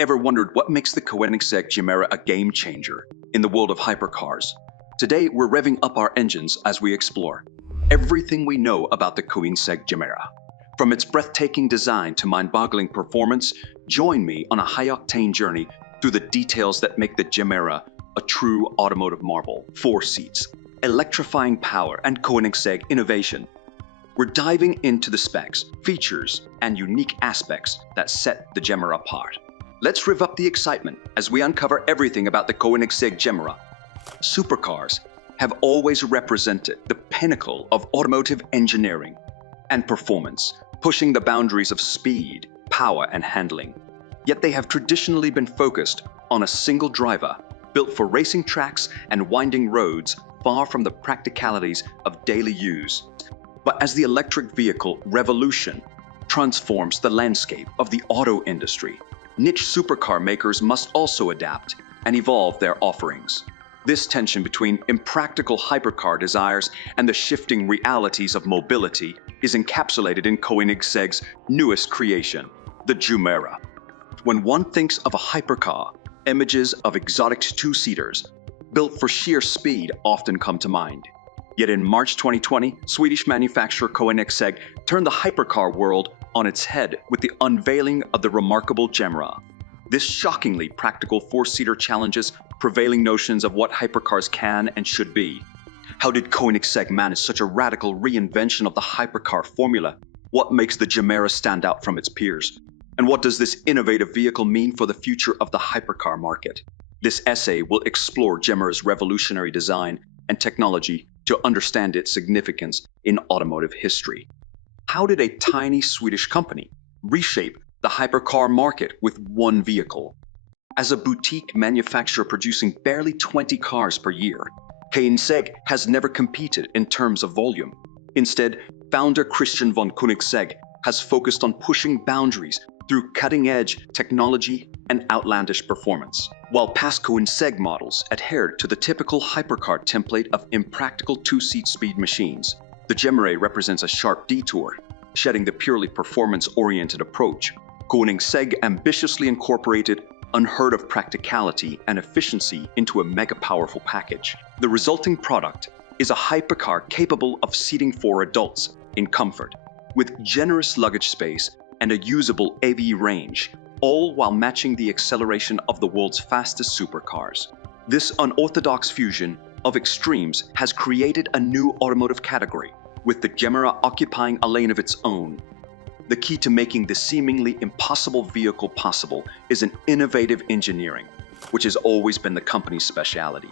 Ever wondered what makes the Koenigsegg Gemera a game changer in the world of hypercars? Today, we're revving up our engines as we explore everything we know about the Koenigsegg Gemera. From its breathtaking design to mind-boggling performance, join me on a high-octane journey through the details that make the Gemera a true automotive marvel. 4 seats, electrifying power, and Koenigsegg innovation. We're diving into the specs, features, and unique aspects that set the Gemera apart. Let's rev up the excitement as we uncover everything about the Koenigsegg Gemera. Supercars have always represented the pinnacle of automotive engineering and performance, pushing the boundaries of speed, power, and handling. Yet they have traditionally been focused on a single driver, built for racing tracks and winding roads, far from the practicalities of daily use. But as the electric vehicle revolution transforms the landscape of the auto industry, niche supercar makers must also adapt and evolve their offerings. This tension between impractical hypercar desires and the shifting realities of mobility is encapsulated in Koenigsegg's newest creation, the Gemera. When one thinks of a hypercar, images of exotic two-seaters built for sheer speed often come to mind. Yet in March 2020, Swedish manufacturer Koenigsegg turned the hypercar world on its head with the unveiling of the remarkable Gemera. This shockingly practical 4-seater challenges prevailing notions of what hypercars can and should be. How did Koenigsegg manage such a radical reinvention of the hypercar formula? What makes the Gemera stand out from its peers? And what does this innovative vehicle mean for the future of the hypercar market? This essay will explore Gemera's revolutionary design and technology to understand its significance in automotive history. How did a tiny Swedish company reshape the hypercar market with one vehicle? As a boutique manufacturer producing barely 20 cars per year, Koenigsegg has never competed in terms of volume. Instead, founder Christian von Koenigsegg has focused on pushing boundaries through cutting-edge technology and outlandish performance. While past Koenigsegg models adhered to the typical hypercar template of impractical 2-seat speed machines, the Gemera represents a sharp detour, shedding the purely performance-oriented approach. Koenigsegg ambitiously incorporated unheard-of practicality and efficiency into a mega-powerful package. The resulting product is a hypercar capable of seating 4 adults in comfort, with generous luggage space and a usable AV range, all while matching the acceleration of the world's fastest supercars. This unorthodox fusion of extremes has created a new automotive category, with the Gemera occupying a lane of its own. The key to making this seemingly impossible vehicle possible is an innovative engineering, which has always been the company's specialty.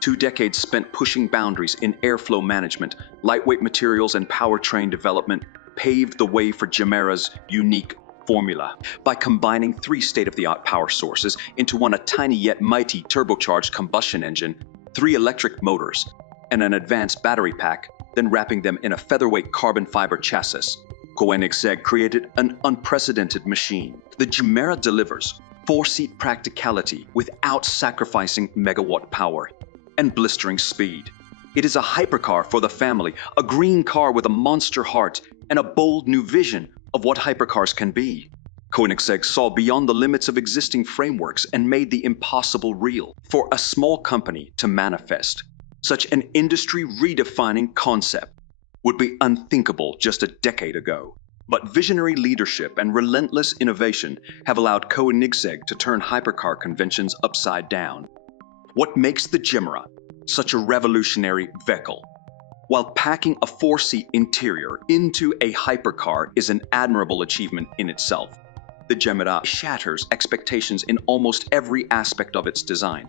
2 decades spent pushing boundaries in airflow management, lightweight materials, and powertrain development paved the way for Gemera's unique formula. By combining 3 state-of-the-art power sources into a tiny yet mighty turbocharged combustion engine, 3 electric motors, and an advanced battery pack, then wrapping them in a featherweight carbon fiber chassis, Koenigsegg created an unprecedented machine. The Gemera delivers 4-seat practicality without sacrificing megawatt power and blistering speed. It is a hypercar for the family, a green car with a monster heart and a bold new vision of what hypercars can be. Koenigsegg saw beyond the limits of existing frameworks and made the impossible real. For a small company to manifest such an industry-redefining concept would be unthinkable just a decade ago. But visionary leadership and relentless innovation have allowed Koenigsegg to turn hypercar conventions upside down. What makes the Gemera such a revolutionary vehicle? While packing a 4-seat interior into a hypercar is an admirable achievement in itself, the Gemera shatters expectations in almost every aspect of its design.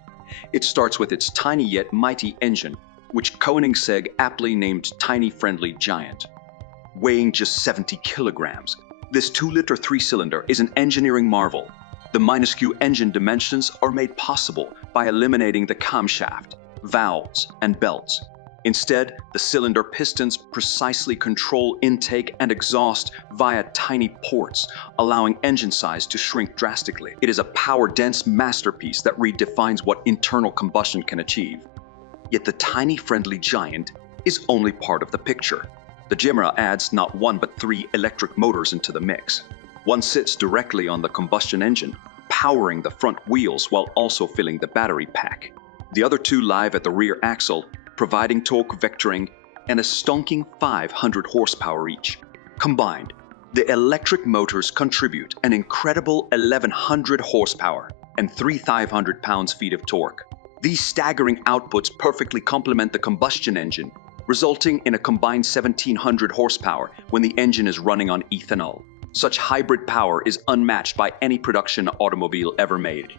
It starts with its tiny yet mighty engine, which Koenigsegg aptly named Tiny Friendly Giant. Weighing just 70 kilograms, this 2-liter 3-cylinder is an engineering marvel. The minuscule engine dimensions are made possible by eliminating the camshaft, valves, and belts. Instead, the cylinder pistons precisely control intake and exhaust via tiny ports, allowing engine size to shrink drastically. It is a power-dense masterpiece that redefines what internal combustion can achieve. Yet the Tiny Friendly Giant is only part of the picture. The Gemera adds not 1 but 3 electric motors into the mix. One sits directly on the combustion engine, powering the front wheels while also filling the battery pack. The other two live at the rear axle, providing torque vectoring and a stonking 500 horsepower each. Combined, the electric motors contribute an incredible 1100 horsepower and 3,500 pounds-feet of torque. These staggering outputs perfectly complement the combustion engine, resulting in a combined 1,700 horsepower when the engine is running on ethanol. Such hybrid power is unmatched by any production automobile ever made.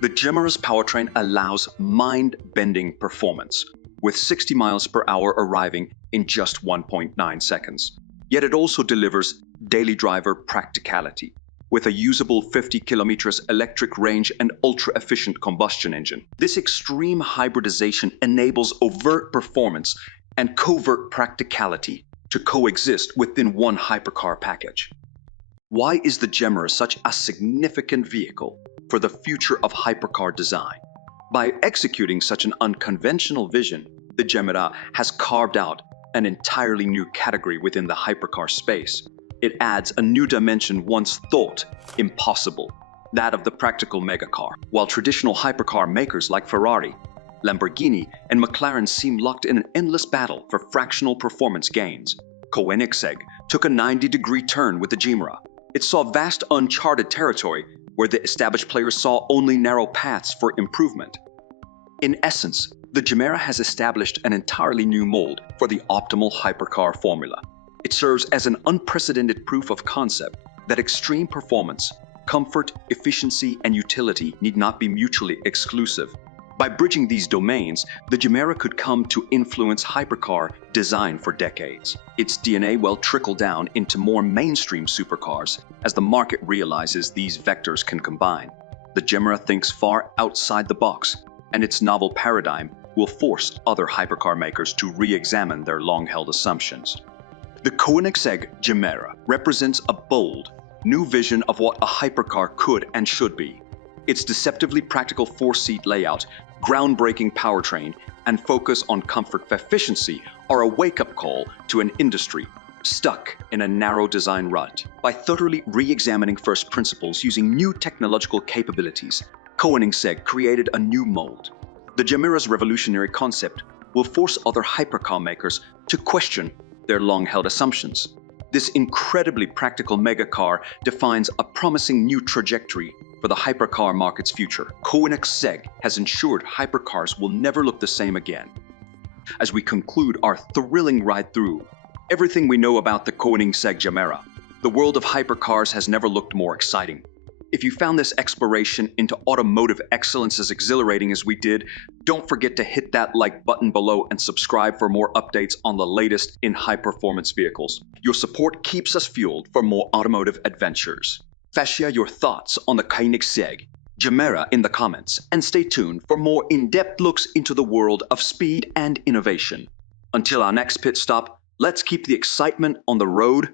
The Gemera's powertrain allows mind-bending performance, with 60 miles per hour arriving in just 1.9 seconds. Yet it also delivers daily driver practicality, with a usable 50 kilometers electric range and ultra-efficient combustion engine. This extreme hybridization enables overt performance and covert practicality to coexist within one hypercar package. Why is the Gemera such a significant vehicle for the future of hypercar design? By executing such an unconventional vision, the Gemera has carved out an entirely new category within the hypercar space. It adds a new dimension once thought impossible, that of the practical megacar. While traditional hypercar makers like Ferrari, Lamborghini, and McLaren seem locked in an endless battle for fractional performance gains, Koenigsegg took a 90-degree turn with the Gemera. It saw vast uncharted territory where the established players saw only narrow paths for improvement. In essence, the Gemera has established an entirely new mold for the optimal hypercar formula. It serves as an unprecedented proof of concept that extreme performance, comfort, efficiency, and utility need not be mutually exclusive. By bridging these domains, the Gemera could come to influence hypercar design for decades. Its DNA will trickle down into more mainstream supercars as the market realizes these vectors can combine. The Gemera thinks far outside the box, and its novel paradigm will force other hypercar makers to re-examine their long-held assumptions. The Koenigsegg Gemera represents a bold, new vision of what a hypercar could and should be. Its deceptively practical four-seat layout, groundbreaking powertrain, and focus on comfort efficiency are a wake-up call to an industry stuck in a narrow design rut. By thoroughly re-examining first principles using new technological capabilities, Koenigsegg created a new mold. The Gemera's revolutionary concept will force other hypercar makers to question their long-held assumptions. This incredibly practical megacar defines a promising new trajectory for the hypercar market's future. Koenigsegg has ensured hypercars will never look the same again. As we conclude our thrilling ride through everything we know about the Koenigsegg Gemera, the world of hypercars has never looked more exciting. If you found this exploration into automotive excellence as exhilarating as we did, don't forget to hit that like button below and subscribe for more updates on the latest in high-performance vehicles. Your support keeps us fueled for more automotive adventures. Share your thoughts on the Koenigsegg Gemera in the comments, and stay tuned for more in-depth looks into the world of speed and innovation. Until our next pit stop, let's keep the excitement on the road